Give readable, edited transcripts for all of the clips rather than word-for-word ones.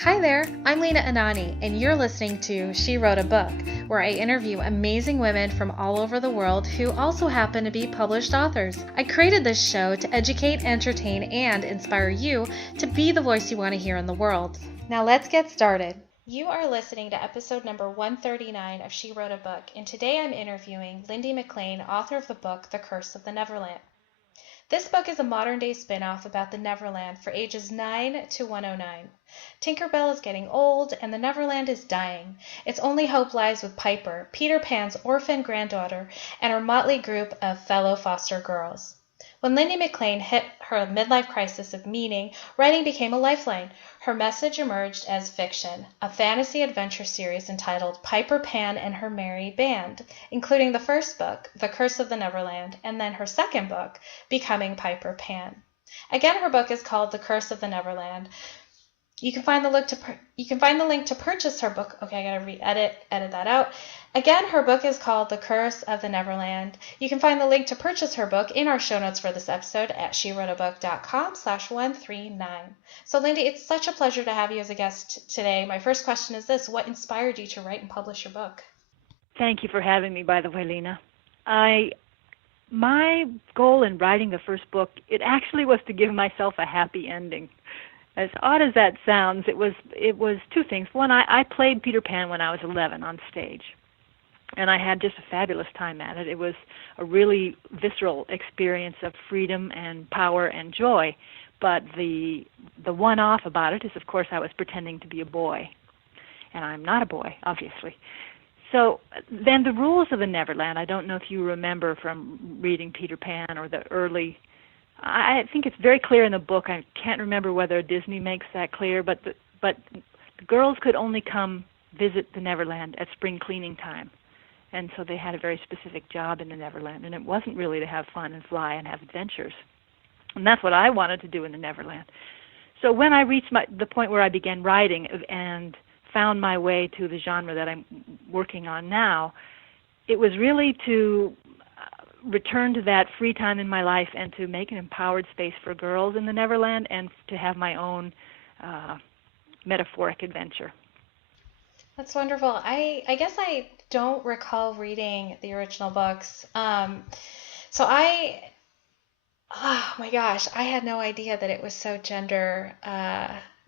Hi there, I'm Lena Anani, and you're listening to She Wrote a Book, where I interview amazing women from all over the world who also happen to be published authors. I created this show to educate, entertain, and inspire you to be the voice you want to hear in the world. Now let's get started. You are listening to episode number 139 of She Wrote a Book, and today I'm interviewing Lindy MacLaine, author of the book The Curse of the Neverland. This book is a modern-day spin-off about the Neverland for ages 9 to 109. Tinker Bell is getting old, and the Neverland is dying. Its only hope lies with Piper, Peter Pan's orphan granddaughter, and her motley group of fellow foster girls. When Lindy MacLaine hit her midlife crisis of meaning, writing became a lifeline. Her message emerged as fiction, a fantasy adventure series entitled Piper Pan and Her Merry Band, including the first book, The Curse of the Neverland, and then her second book, Becoming Piper Pan. Again, her book is called The Curse of the Neverland. You can find the link to purchase her book. Okay, I gotta edit that out. Again, her book is called The Curse of the Neverland. You can find the link to purchase her book in our show notes for this episode at SheWroteABook.com/139. So, Lindy, it's such a pleasure to have you as a guest today. My first question is this: what inspired you to write and publish your book? Thank you for having me, by the way, Lena. My goal in writing the first book, it actually was to give myself a happy ending. As odd as that sounds, it was two things. One, I played Peter Pan when I was 11 on stage, and I had just a fabulous time at it. It was a really visceral experience of freedom and power and joy. But the one-off about it is, of course, I was pretending to be a boy, and I'm not a boy, obviously. So then the rules of the Neverland, I don't know if you remember from reading Peter Pan or the early, I think it's very clear in the book. I can't remember whether Disney makes that clear, but the girls could only come visit the Neverland at spring cleaning time. And so they had a very specific job in the Neverland, and it wasn't really to have fun and fly and have adventures. And that's what I wanted to do in the Neverland. So when I reached the point where I began writing and found my way to the genre that I'm working on now, it was really to return to that free time in my life and to make an empowered space for girls in the Neverland and to have my own metaphoric adventure. That's wonderful. I guess I don't recall reading the original books. Oh my gosh, I had no idea that it was so gender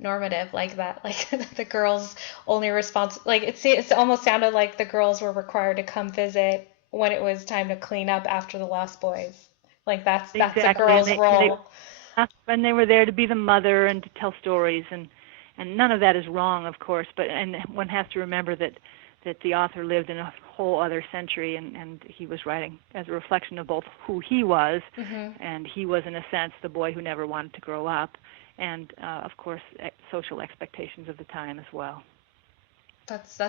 normative like that. Like the girls only it almost sounded like the girls were required to come visit when it was time to clean up after the Lost Boys. Like that's Exactly. a girl's role. And they were there to be the mother and to tell stories, and none of that is wrong, of course. And one has to remember that the author lived in a whole other century, and he was writing as a reflection of both who he was, and he was in a sense the boy who never wanted to grow up, and of course social expectations of the time as well. That's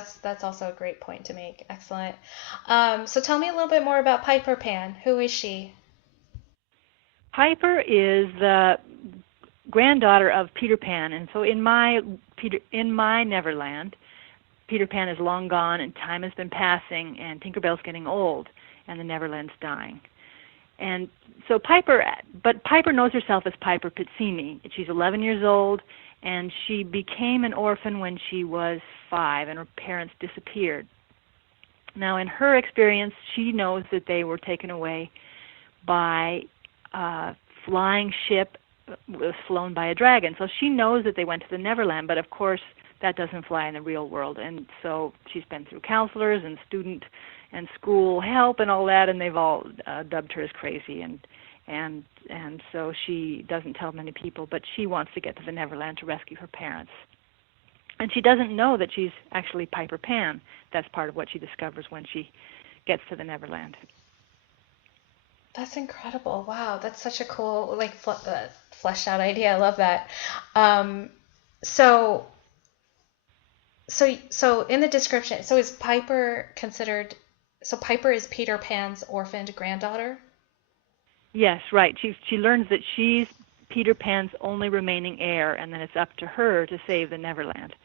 also a great point to make. Excellent. So tell me a little bit more about Piper Pan. Who is she? Piper is the granddaughter of Peter Pan, and so in my Neverland, Peter Pan is long gone, and time has been passing, and Tinker Bell's getting old, and the Neverland's dying. And so Piper knows herself as Piper Pizzini. She's 11 years old, and she became an orphan when she was 5, and her parents disappeared. Now, in her experience, she knows that they were taken away by a flying ship was flown by a dragon. So she knows that they went to the Neverland, but of course that doesn't fly in the real world. And so she's been through counselors and student and school help and all that, and they've all dubbed her as crazy. And so she doesn't tell many people, but she wants to get to the Neverland to rescue her parents. And she doesn't know that she's actually Piper Pan. That's part of what she discovers when she gets to the Neverland. That's incredible. Wow, that's such a cool, fleshed out idea. I love that. So in the description, is Piper considered? So Piper is Peter Pan's orphaned granddaughter? Yes, right. She learns that she's Peter Pan's only remaining heir, and then it's up to her to save the Neverland.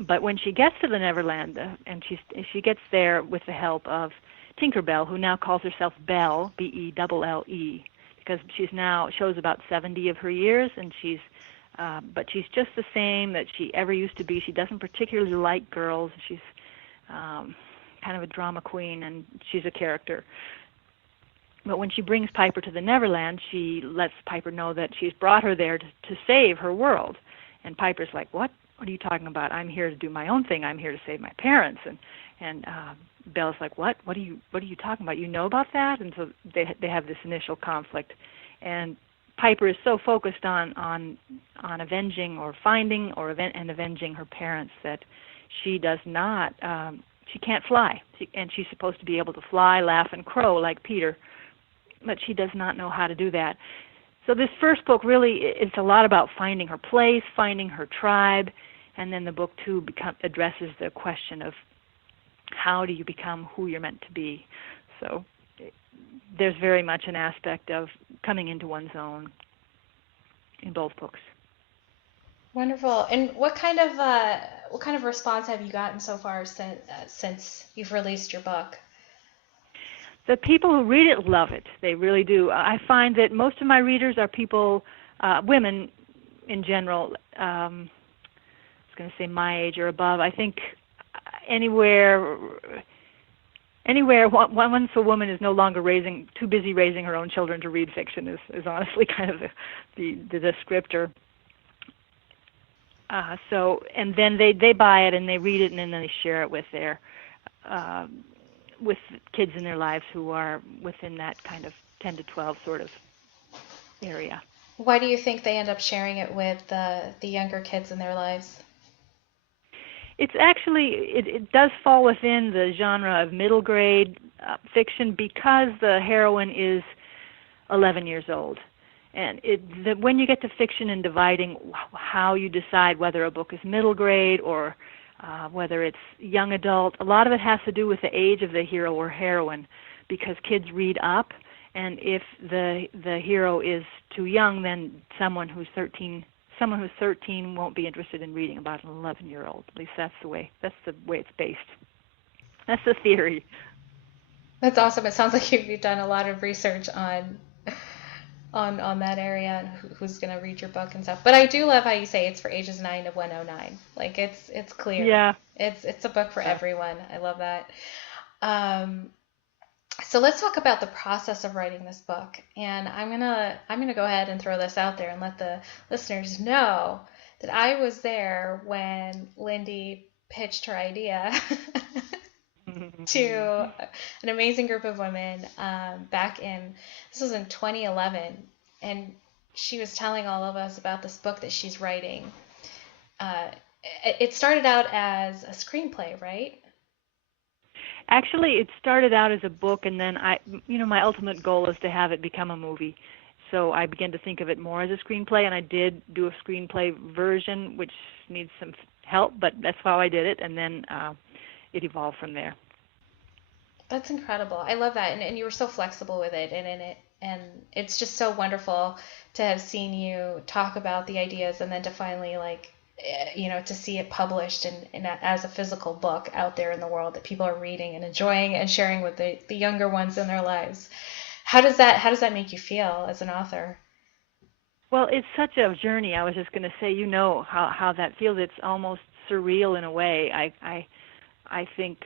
But when she gets to the Neverland, and she gets there with the help of Tinker Bell, who now calls herself Belle, Belle, because she's now shows about 70 of her years, and she's but she's just the same that she ever used to be. She doesn't particularly like girls. She's kind of a drama queen, and she's a character. But when she brings Piper to the Neverland, she lets Piper know that she's brought her there to save her world. And Piper's like, "What? What are you talking about? I'm here to do my own thing. I'm here to save my parents." And Belle's like, "What? What are you talking about? You know about that?" And so they have this initial conflict. And Piper is so focused on avenging or finding and avenging her parents that she does not. She can't fly, and she's supposed to be able to fly, laugh, and crow like Peter, but she does not know how to do that. So this first book really, it's a lot about finding her place, finding her tribe, and then the book two addresses the question of how do you become who you're meant to be. So there's very much an aspect of coming into one's own in both books. Wonderful. And what kind of response have you gotten so far since you've released your book? The people who read it love it. They really do. I find that most of my readers are people, women in general. I was going to say my age or above. I think anywhere once a woman is no longer too busy raising her own children to read fiction is honestly kind of the descriptor. And then they buy it and they read it and then they share it with their with kids in their lives who are within that kind of 10 to 12 sort of area. Why do you think they end up sharing it with the younger kids in their lives? It's actually, it does fall within the genre of middle grade fiction because the heroine is 11 years old. And when you get to fiction and dividing how you decide whether a book is middle grade or whether it's young adult, a lot of it has to do with the age of the hero or heroine, because kids read up, and if the hero is too young, then someone who's 13 won't be interested in reading about an 11-year-old. At least that's the way it's based. That's the theory. That's awesome. It sounds like you've done a lot of research on that area and who's going to read your book and stuff. But I do love how you say it's for ages 9 to 109. Like it's clear. Yeah. It's a book for everyone. I love that. So let's talk about the process of writing this book. And I'm gonna go ahead and throw this out there and let the listeners know that I was there when Lindy pitched her idea to an amazing group of women this was in 2011, and she was telling all of us about this book that she's writing. It started out as a screenplay, right? Actually, it started out as a book, and then my ultimate goal is to have it become a movie. So I began to think of it more as a screenplay, and I did do a screenplay version, which needs some help, but that's how I did it, and then it evolved from there. That's incredible. I love that, and you were so flexible with it, and it's just so wonderful to have seen you talk about the ideas, and then to finally to see it published and as a physical book out there in the world that people are reading and enjoying and sharing with the younger ones in their lives. How does that make you feel as an author? Well, it's such a journey. I was just going to say, how that feels. It's almost surreal in a way. I think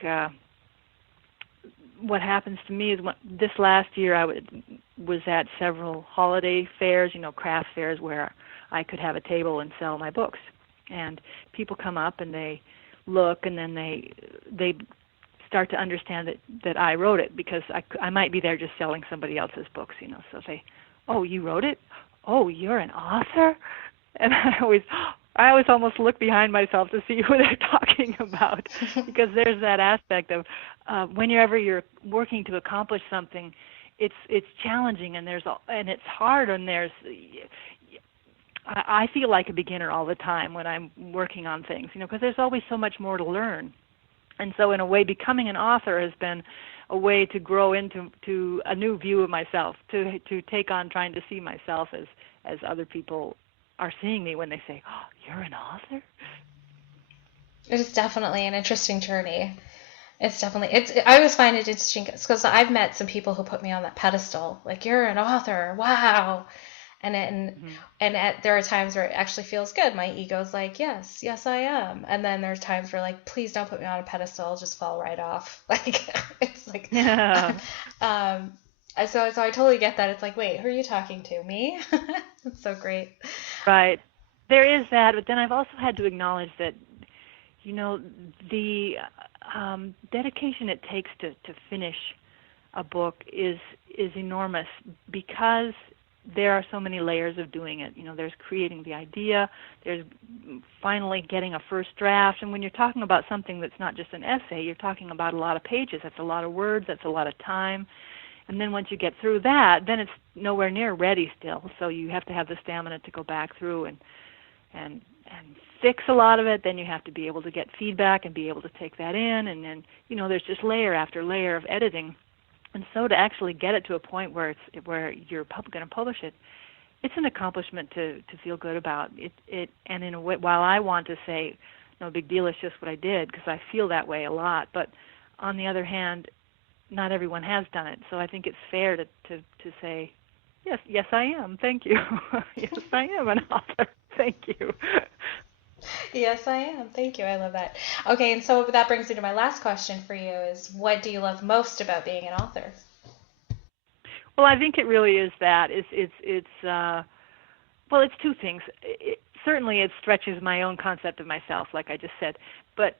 what happens to me is this last year I was at several holiday fairs, craft fairs, where I could have a table and sell my books. And people come up and they look, and then they start to understand that I wrote it, because I might be there just selling somebody else's books, So they, "Oh, you wrote it? Oh, you're an author?" And I always almost look behind myself to see who they're talking about, because there's that aspect of whenever you're working to accomplish something, it's challenging, and it's hard, and I feel like a beginner all the time when I'm working on things, because there's always so much more to learn. And so in a way, becoming an author has been a way to grow into a new view of myself, to take on trying to see myself as other people are seeing me when they say, "Oh, you're an author?" It is definitely an interesting journey. I always find it interesting because I've met some people who put me on that pedestal, like, "You're an author, wow." There are times where it actually feels good. My ego's like, yes, I am. And then there's times where like, please don't put me on a pedestal. I'll just fall right off. Like, it's like, Yeah. so I totally get that. It's like, wait, who are you talking to? Me? It's so great. Right. There is that, but then I've also had to acknowledge that, the dedication it takes to finish a book is enormous, because there are so many layers of doing it. There's creating the idea, there's finally getting a first draft, and when you're talking about something that's not just an essay, you're talking about a lot of pages. That's a lot of words, that's a lot of time. And then once you get through that, then it's nowhere near ready still. So you have to have the stamina to go back through and fix a lot of it. Then you have to be able to get feedback and be able to take that in. And then, there's just layer after layer of editing. And so to actually get it to a point where you're going to publish it, it's an accomplishment to feel good about. And in a way, while I want to say, no big deal, it's just what I did, because I feel that way a lot. But on the other hand, not everyone has done it. So I think it's fair to say, yes, I am. Thank you. Yes, I am an author. Thank you. Yes, I am. Thank you. I love that. Okay, and so that brings me to my last question for you is, what do you love most about being an author? Well, I think it really is that. It's two things. Certainly it stretches my own concept of myself, like I just said. But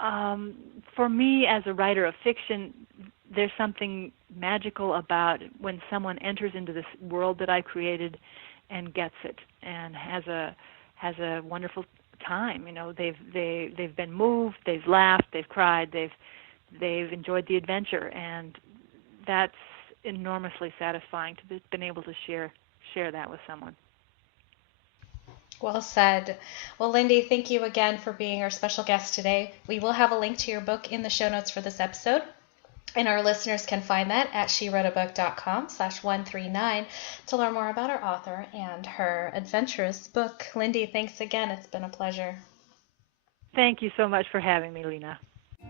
for me, as a writer of fiction, there's something magical about when someone enters into this world that I've created and gets it and has a wonderful time. They've been moved, they've laughed, they've cried, they've enjoyed the adventure, and that's enormously satisfying to have been able to share that with someone. Well said. Well, Lindy, thank you again for being our special guest today. We will have a link to your book in the show notes for this episode, and our listeners can find that at SheWroteABook.com/139 to learn more about our author and her adventurous book. Lindy, thanks again. It's been a pleasure. Thank you so much for having me, Lena.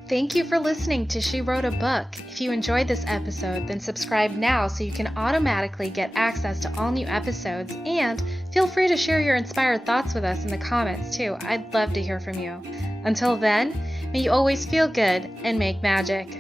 Thank you for listening to She Wrote a Book. If you enjoyed this episode, then subscribe now so you can automatically get access to all new episodes, and feel free to share your inspired thoughts with us in the comments too. I'd love to hear from you. Until then, may you always feel good and make magic.